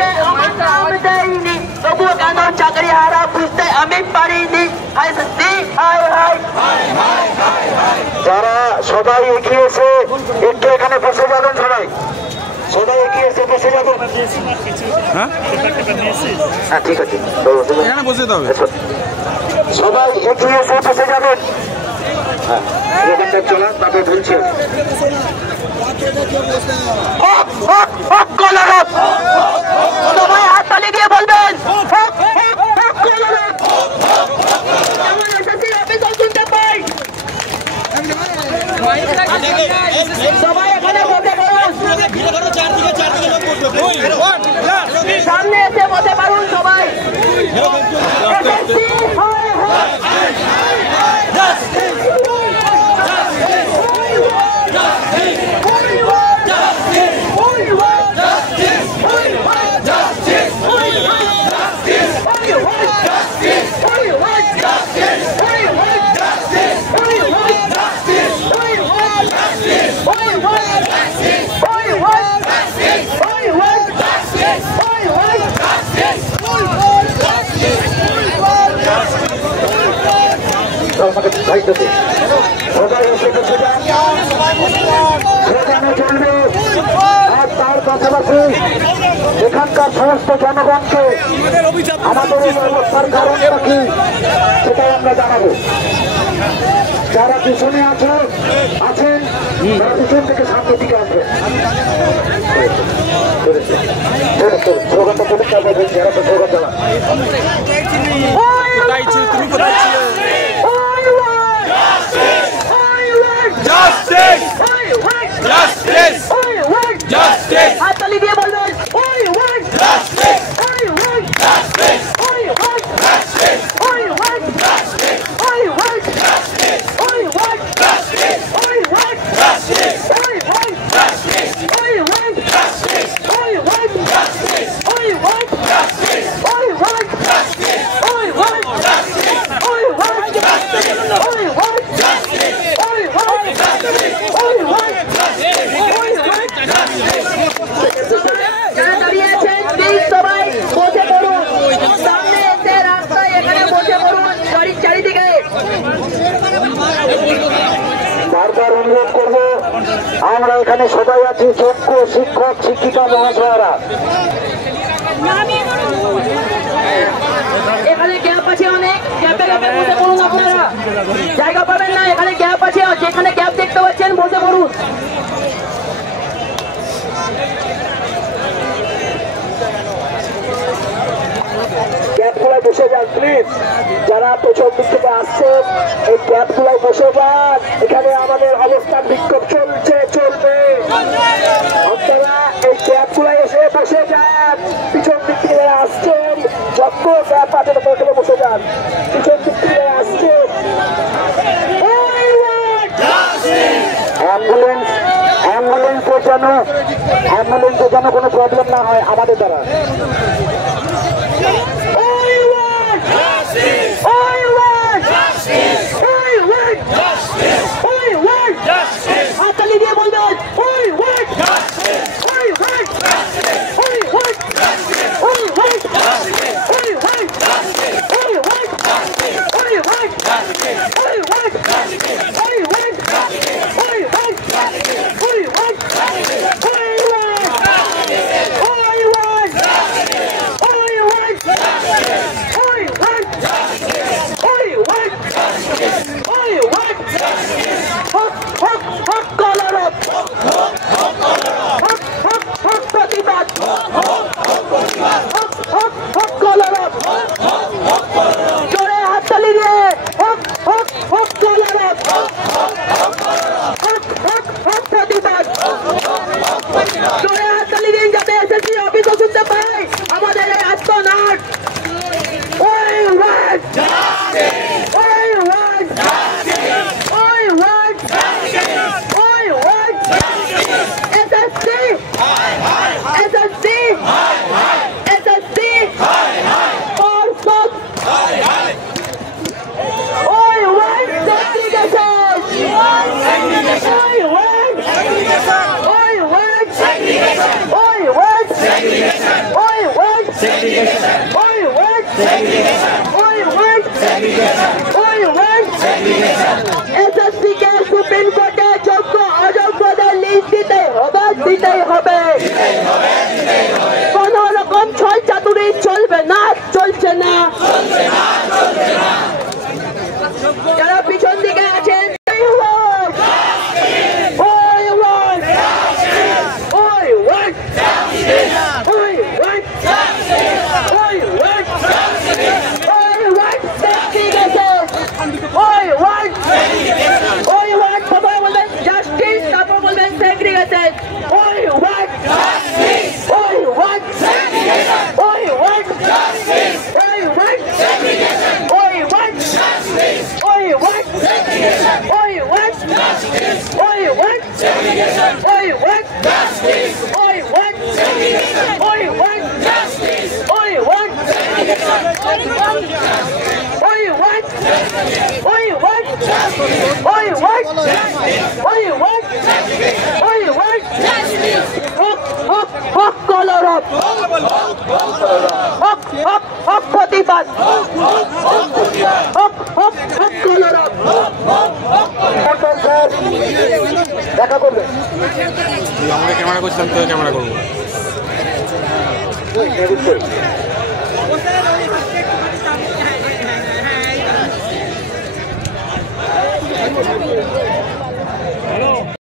লিস্টে আমার নাম দেয়নি, তবুও কেন চাকরি হারা বুঝতে আমি পারিনি। হায় সত্যি, হায় হায়। যারা সবাই এগিয়েছে একটু এখানে বসে যাবেন, সবাই সবাই এগিয়েছে বসে যাবেন। হ্যাঁ ঠিক আছে, বসে যাবে, সবাই এগিয়েছে বসে যাবেন। হ্যাঁ এখানটা চলা, তারপর বলছি সবাই হাততালি দিয়ে বলবেন সবাই এখানে বসে পড়ুন, সামনে এসে বসে পারুন সবাই। সবাই এসে বসে যান, সেখানে চলবে। আর তার পাশাপাশি এখানকার সমস্ত জনগণকে আমাদের এই অবস্থার কারণটা কি সেটাই আমরা জানাবো। যারা পিছনে আছেন তারা পিছন থেকে সামনের দিকে আসবে। স্লোগানটা বলে তারপর যারা তো স্লোগান দেওয়া Justice! Justice! Justice! হাততালি দিয়ে বলবেন ওই ওয়ান Justice! ওই ওয়ান Justice! ওই ওয়ান Justice! ওই ওয়ান Justice! ওই ওয়ান Justice! ওই ওয়ান Justice! ওই ওয়ান Justice! ওই ওয়ান Justice! ওই ওয়ান Justice! ওই ওয়ান Justice! ওই ওয়ান Justice! ওই ওয়ান Justice! ওই ওয়ান Justice! ওই ওয়ান Justice! ওই ওয়ান Justice! ওই ওয়ান Justice! ওই ওয়ান যারা দাঁড়িয়ে আছেন প্লিজ সবাই বসে পড়ুন, সামনে এসে রাস্তায় এখানে বসে পড়ুন গাড়ির চারিদিকে। বারবার অনুরোধ করবো, আমরা এখানে সবাই আছি যোগ্য শিক্ষক শিক্ষিকা মহাশয়রা। এখানে গ্যাপ আছে অনেক, গ্যাপে গ্যাপে বসে পড়ুন, আপনারা জায়গা পাবেন না, এখানে গ্যাপ আছে, যেখানে গ্যাপ দেখতে পাচ্ছেন বসে পড়ুন। ক্যাবগুলায় বসে যান প্লিজ, যারা পেছন দিক থেকে আসছেন এই ক্যাবগুলায় বসে যান। এখানে আমাদের অবস্থান বিক্ষোভ চলবে, আপনারা এই ক্যাবগুলায় এসে বসে যান। পিছন দিক থেকে যারা আসছেন যত ক্যাব আছে ততগুলো বসে যান, পিছন দিক থেকে যারা আসছেন। অ্যাম্বুলেন্সের যেন কোনো প্রবলেম না হয় আমাদের দ্বারা। হাততালি দিয়ে বলবেন ওই ওয়ান ওই ওয়ান ওই ওয়ান ওই ওয়ান ওই ওয়ান ওই ওয়ান ওই ওয়ান ওই ওয়ান ওই ওয়ান ওই ওয়ান ওই ওয়ান ওই ওয়ান ওই one What do you want? What do you want? হক কলরব হক প্রতিবাদ হক কলরব স্যার দেখা করবে আমরা ক্যামেরা করছিলাম তো ক্যামেরা করবো